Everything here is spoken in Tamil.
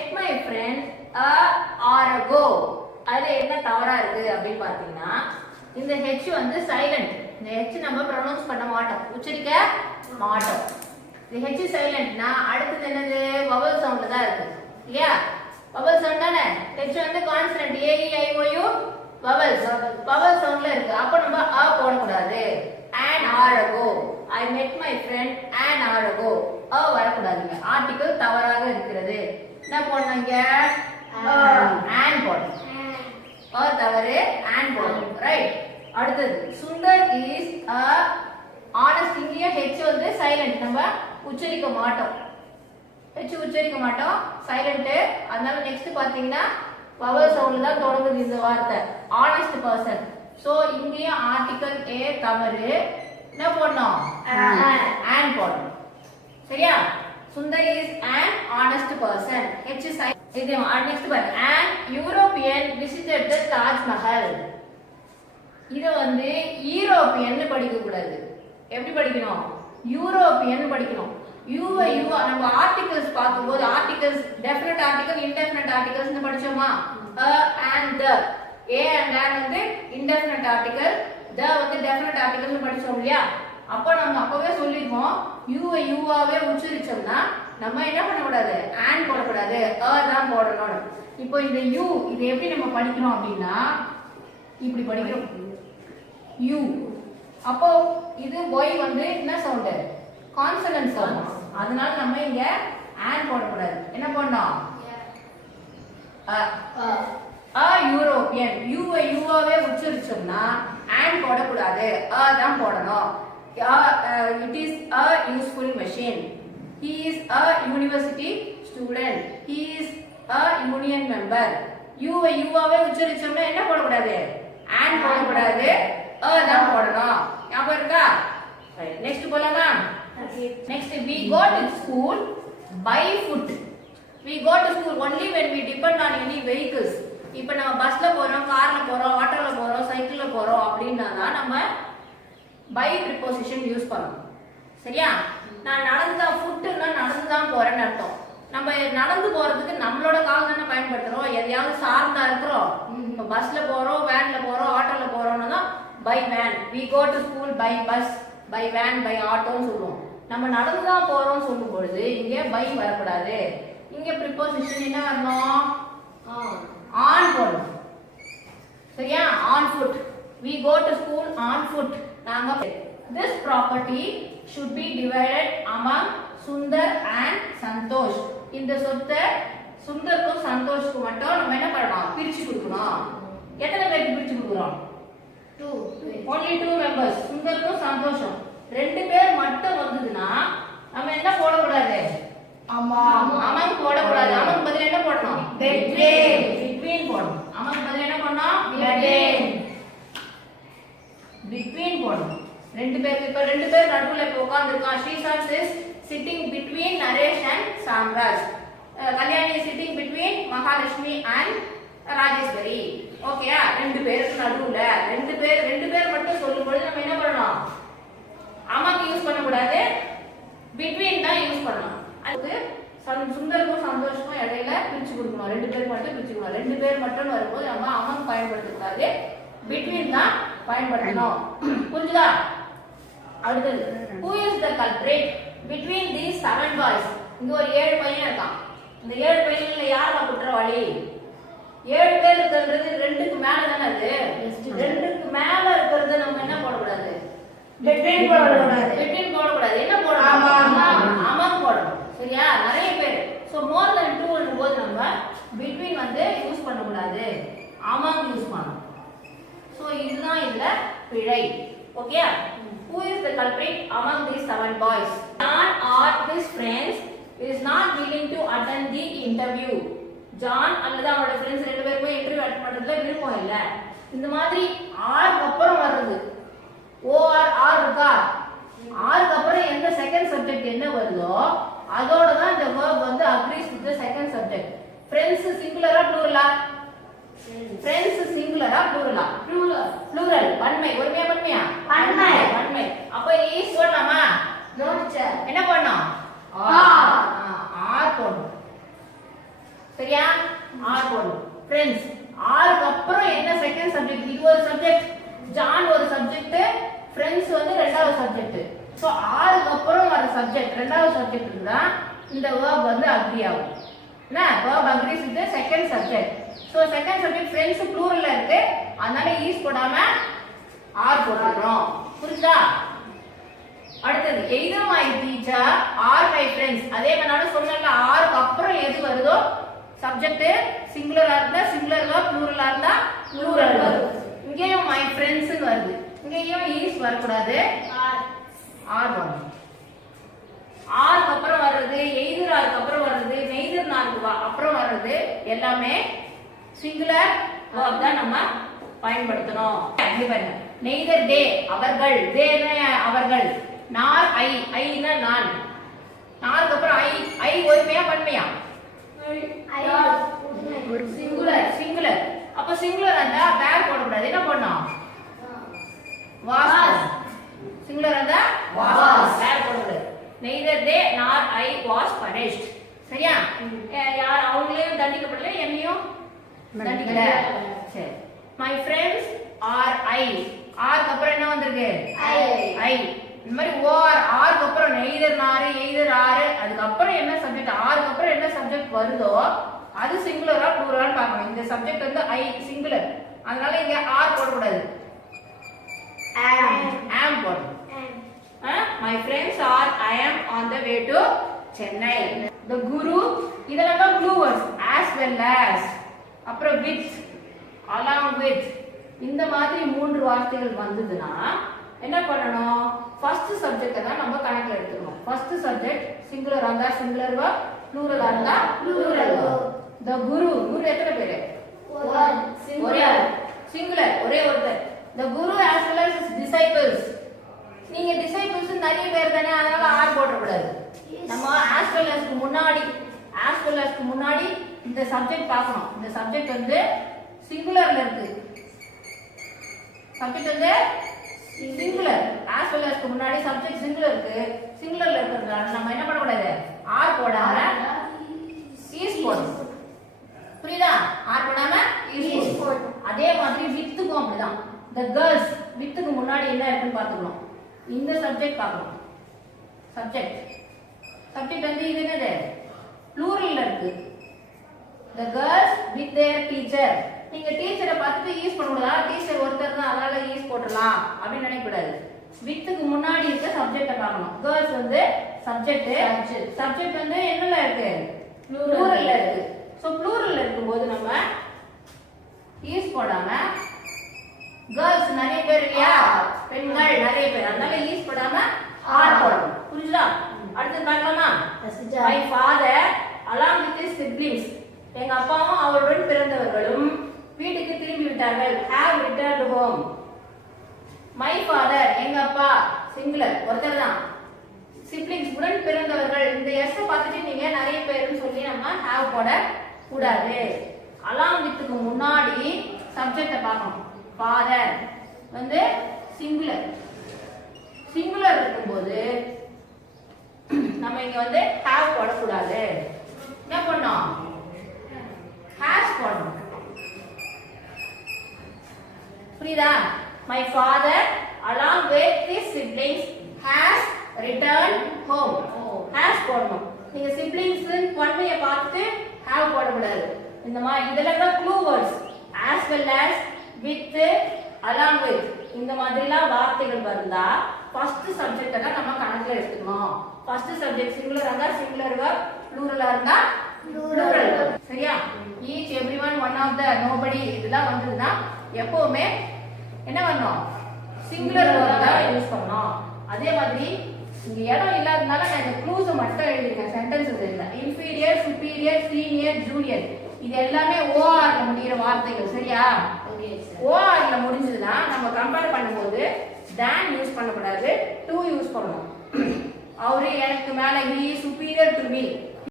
met my friend a hour ago. அதுல என்ன தவறா இருக்கு அப்படின்னு பாத்தீங்கன்னா இந்த h வந்து சைலண்ட். இந்த h நம்ம ப்ரொனவுன்ஸ் பண்ண மாட்டோம், உச்சரிக்க மாட்டோம். இந்த h சைலண்ட்னா அடுத்து என்னது வவல் சவுண்ட்ல தான் இருக்கு இல்லையா? வவல் சவுண்ட் தானே. h வந்து consonant a e i o u vowels vowel சவுண்ட்ல இருக்கு. அப்ப நம்ம a போட கூடாது. an hour ago I met my friend an hour ago. a வர கூடாதுங்க. ஆர்டிகிள் தவறாக இருக்கிறது. என்ன போடுங்க? an போடுங்க. a தவறு, an போடுங்க. ரைட். அடுத்தது சுந்தர் is a honest. இங்க h வந்து சைலண்ட், நம்ம உச்சரிக்க மாட்டோம். h உச்சரிக்க மாட்டோம், சைலண்ட். அதனால நெக்ஸ்ட் பாத்தீங்கன்னா வவல் சவுண்ட்ல தான் தொடங்குது இந்த வார்த்தை. honest person. சோ இங்கேயும் ஆர்டிகிள் a தவறு. என்ன போடணும்? an போடணும். சரியா? Sundar is an honest person. h இது நெக்ஸ்ட் பாருங்க. an European visited the Taj Mahal. இத வந்து யூரோப்பியன் படிக்க கூடாது. எப்படி படிக்கணும்? யூரோப்பியன் படிக்கணும். நம்ம ஆர்டிகல்ஸ் பாக்கும்போது articles definite article, indefinite articles படிச்சோமா? a and the. a and an வந்து இன்டெஃபினட் ஆர்டிகல், the வந்து டெஃபினட் ஆர்டிகல்னு படிச்சோம் இல்லையா? அப்ப நம்ம அப்பவே சொல்லிருக்கோம் யூவாவே உச்சரிச்சோம்னா நம்ம என்ன பண்ண கூடாது? an போட கூடாது, a தான் போடணும். இப்போ இந்த u இது எப்படி நம்ம படிக்கணும் அப்படின்னா இப்படி படிக்கிறோம் u. அப்போ இது y வந்து என்ன சவுண்ட்? Consonant sound. அதனால நம்ம இங்க an போட கூடாது. என்ன பண்ணோம்? a European. யூவாவே உச்சரிச்சோம்னா an போட கூடாது, a தான் போடணும். It is a useful machine. He is a university student. He is a union member. யூவாவே உச்சரிச்சோம்னா என்ன போட கூடாது? an போட கூடாது, a தான் போடணும். ஞாபகம் இருக்கா? நெக்ஸ்ட் போலாமா? Next, we go to school by foot. We go to school only when we depend on any vehicles. இப்போ நம்ம பஸ்ல போறோம், கார்ல போறோம், ஆட்டோல போறோம், சைக்கிள்ல போறோம் அப்படின்னா தான் நம்ம by preposition யூஸ் பண்ணணும். சரியா? நான் நடந்தா ஃபுட்னா நடந்து தான் போறேன்னு அர்த்தம். நம்ம நடந்து போறதுக்கு நம்மளோட கால் தானே பயன்படுத்துறோம். எதையாவது சார்ந்தா இருக்கிறோம். இப்போ பஸ்ல போறோம், வேன்ல போறோம், ஆட்டோல போறோம்னா தான் by van. We go to school by bus, by van, by ஆட்டோன்னு சொல்லுவோம். நம்ம நடந்து தான் போறோம்னு சொல்லும் பொழுது இங்க by வரக்கூடாது. இங்க preposition என்ன வரணும்? on போடணும். சரியா? on foot. We go to school on foot. நாங்க this property should be divided among Sundar and Santosh. இந்த சொத்தை சுந்தருக்கும் சந்தோஷ்க்கும் மட்டும் நம்ம என்ன பண்ணணும்? பிரிச்சு கொடுக்கணும். எத்தனை பேருக்கு பிரிச்சு கொடுக்குறோம்? only 2 members. சுந்தருக்கும் சந்தோஷம் ரெண்டு பேர் மட்டும் வந்ததுன்னா நம்ம என்ன போட கூடாது? among போட கூடாது. among பதிலா என்ன போடணும்? between போடணும். among பதிலா என்ன பண்ணணும்? between போடணும். ரெண்டு பேர் இப்ப ரெண்டு பேர் நடுவுல இப்ப உட்கார்ந்திருக்கான். Sreesanth is sitting between Naresh and Samraj. Kalyani is sitting between Mahalakshmi and Rajeswari. ஓகேயா? ரெண்டு பேருக்கு நடுவுல ரெண்டு பேர் மட்டும் சொல்லும்போது நம்ம என்ன பண்ணணும்? among யூஸ் பண்ண கூடாது, between தான் யூஸ் பண்ணணும். அதுக்கு சுந்தருக்கும் சந்தோஷமும் இடையில பிரிச்சு கொடுக்கணும். ரெண்டு பேர் மட்டும் பிரிச்சு கொடுக்கணும். ரெண்டு பேர் மட்டும் வரும்போது நம்ம among பயன்படுத்த கூடாது, between தான் பயன்படுத்தணும். புரியுதா? அடுத்தது who is the culprit between these 7 boys? இங்க ஒரு 7 பையன் இருக்கான். இந்த 7 பையன்ல யார் குற்றவாளி? 7 பேர் இருக்கிறது ரெண்டுக்கு மேல தானே. அது ரெண்டுக்கு மேல இருக்கிறது நம்ம என்ன போட கூடாது? between போட கூடாது. between போட கூடாது. என்ன போடணும்? among போடணும். சரியா? நிறைய பேர். சோ more than 2 இருக்கும்போது நம்ம between வந்து யூஸ் பண்ண கூடாது, among யூஸ் பண்ணணும். சோ இதுதான் இதுல பிழை. Okay? who is the culprit among these 7 boys? John or his friends is not willing to attend the interview. John அல்லது அவரோட ஃப்ரெண்ட்ஸ் ரெண்டு பேருக்கும் இன்டர்வியூ அட்டெண்ட் பண்றதுல விருப்பம் இல்ல. இந்த மாதிரி ஆருக்கு அப்புறம் வருது OR இருக்கா? ஆருக்கு அப்புறம் எந்த செகண்ட் சப்ஜெக்ட் என்ன வருதோ அதோட தான் இந்த verb வந்து agrees with the second subject. friends சிங்குலரா ப்ளூரலா? friends சிங்குலரா ப்ளூரலா? ப்ளூரல். வன்மை. ஒருமையா பன்மையா? வன்மை. அப்ப is போடலாமா? என்ன பண்ணணும்? ஆர் போடணும். சரியா? ஆர் போடணும். ஃப்ரெண்ட்ஸ், ஆருக்கு அப்புறம் என்ன செகண்ட் சப்ஜெக்ட்? இது ஒரு சப்ஜெக்ட், ஜான் ஒரு சப்ஜெக்ட், ஃப்ரெண்ட்ஸ் வந்து ரெண்டாவது சப்ஜெக்ட். சோ ஆருக்கு அப்புறம் வர சப்ஜெக்ட் ரெண்டாவது சப்ஜெக்ட் இருந்தா இந்த verb வந்து அக்ரி ஆகும். என்ன? verb agrees with the second subject. so second subject friends plural ல இருக்கு, அதனால is போடாம are போடுறோம். புரியுதா? அடுத்தது either my teacher or my friends. அதே மாதிரி சொன்னல ஆருக்கு அப்புறம் எது வருதோ சப்ஜெக்ட் சிங்குலரா இருந்தா சிங்குலர் verb, plural இருந்தா plural verb. இங்கேயும் my friends னு வருது, இங்கேயும் is வரக்கூடாது, are வரணும். ஆருக்கு அப்புறம் வர்றது, எய்தர் ஆருக்கு அப்புறம் வர்றது, நெய்தர் நாருக்கு அப்புறம் வர்றது எல்லாமே சிங்குலர் verb தான் நம்ம பயன்படுத்தணும். இங்க பாருங்க, நெய்தர் தே அவர்கள், தே அவர்கள், நார் ஐ, ஐனா நான், நாருக்கு அப்புறம் ஐ ஒருமையா பன்மையா? Singular, singular. அப்ப சிங்குலர் இருந்தா வேர் போடக்கூடாது, என்ன பண்ணணும்? வாஸ். சிங்குலர் இருந்தா வாஸ், வேர் போடக்கூடாது. neither they nor I was punished. சரியா? யார் அவங்களையும் தண்டிக்கப்படல, என்னையும் தண்டிக்கல. சரி, my friends are I. ஆருக்கு அப்புறம் என்ன வந்திருக்கு? I. இந்த மாதிரி ஆருக்கு அப்புறம் neither nor either are, அதுக்கு அப்புறம் என்ன சப்ஜெக்ட், ஆருக்கு அப்புறம் என்ன சப்ஜெக்ட் வருதோ அது சிங்குலரா ப்ளூரலான்னு பார்க்கணும். இந்த சப்ஜெக்ட் வந்து I சிங்குலர், அதனால இங்க ஆர் போடக்கூடாது, am போடணும். My friends are, I am on the way to Chennai. The guru, இதெல்லாம் தான் clue words. as well as, அப்புறம் with, along with, இந்த மாதிரி மூன்று வார்த்தைகள் வந்ததுன்னா என்ன பண்ணணும்? ஃபர்ஸ்ட் சப்ஜெக்ட தான் நம்ம கணக்குல எடுத்துக்கணும். ஃபர்ஸ்ட் சப்ஜெக்ட் சிங்குலரா இருந்தா சிங்குலர் verb, ப்ளூரலா இருந்தா ப்ளூரல் verb. the guru, குரு எத்தனை பேரு? ஒரே சிங்குலர், ஒரே ஒருத்தர். the guru as well as his disciples. நீங்க டிசைபிள்ஸ் நிறைய பேர் தானே, அதனால ஆர் போட கூடாது. நம்ம as well as க்கு முன்னாடி, as well as க்கு முன்னாடி இந்த சப்ஜெக்ட் பார்க்கணும். இந்த சப்ஜெக்ட் வந்து சிங்குலர்ல இருக்கு, சப்ஜெக்ட் வந்து சிங்குலர். as well as க்கு முன்னாடி சப்ஜெக்ட் சிங்குலர் இருக்கு, சிங்குலர்ல இருக்கிறதுனால நம்ம என்ன பண்ண கூடாது? ஆர் போடாம இஸ் போடணும். புரியுதா? ஆர் போடாம இஸ் போடணும். அதே மாதிரி வித்துக்கும் அப்படிதான். the girls, வித்துக்கு முன்னாடி என்ன இருக்குன்னு பார்த்துக்கணும். இந்த சப்ஜெக்ட் பார்க்கணும். சப்ஜெக்ட் வந்து இது என்னது? ப்ளூரல்ல இருக்கு. the girls with their teacher. நீங்க டீச்சரை பார்த்துட்டு யூஸ் பண்ணக்கூடாதா? டீச்சர் ஒருத்தர் தான் அதனால யூஸ் போடலாம் அப்படின்னு நினைக்க கூடாது. வித்துக்கு முன்னாடி இருக்க சப்ஜெக்ட பார்க்கணும். கேர்ள்ஸ் வந்து சப்ஜெக்ட் வந்து என்னல இருக்கு? ப்ளூரல்ல இருக்கு. சோ ப்ளூரல்ல இருக்கும்போது நம்ம யூஸ் போடாம, கேர்ள்ஸ் நிறைய பேர் இல்லையா, பெண்கள் நிறைய பேர், அதனால யூஸ் போடாம ஆர் போடணும். புரியுதா? அடுத்து பார்க்கலாமா? my father along with his siblings, எங்க அப்பாவும் அவருடன் பிறந்தவர்களும் வீட்டுக்கு திரும்பி விட்டார்கள், have returned home. my father, எங்க அப்பா சிங்குலர், ஒருத்தர் தான். siblings உடன் பிறந்தவர்கள், இந்த s பார்த்துட்டு நீங்க நிறைய பேர்னு சொல்லி நம்ம have போட கூடாது. along with-க்கு முன்னாடி சப்ஜெக்ட பார்க்கணும். father வந்து சிங்குலர், சிங்குலர் இருக்கும்போது நம்ம இங்க வந்து have போடக்கூடாது. என்ன பண்ணோம்? has போடணும். புரியுதா? my father along with his siblings has returned home. has போடணும். நீங்க siblings பன்மையை பார்த்துட்டு have போடக்கூடாது. இந்த மாதிரி இதெல்லாம் தான் clue words. as well as, with, along with, இந்த மாதிரிலாம் வார்த்தைகள் வந்தா ஃபர்ஸ்ட் சப்ஜெக்ட தான் நம்ம கணக்குல எடுத்துக்கணும். ஃபர்ஸ்ட் சப்ஜெக்ட் சிங்குலரா இருந்தா சிங்குலர் verb, ப்ளூரலா இருந்தா ப்ளூரல் verb. சரியா? each, everyone, one of the, nobody இதெல்லாம் வந்ததுன்னா எப்பவுமே என்ன பண்ணணும்? சிங்குலர் verb தான் யூஸ் பண்ணணும். அதே மாதிரி இங்க இடம் இல்லாதனால நான் இந்த க்ளூஸ் மட்டும் எழுதிருக்கேன், சென்டென்சஸ் இல்ல. இன்ஃபீரியர், சுப்பீரியர், சீனியர், ஜூனியர், இது எல்லாமே ஓஆர்ல முடிகிற வார்த்தைகள். சரியா? ஓஆர்ல முடிஞ்சதுன்னா நம்ம கம்பேர் பண்ணும்போது than யூஸ் பண்ணக்கூடாது, to யூஸ் பண்ணணும். அவரு எனக்கு மேல, he is superior to me,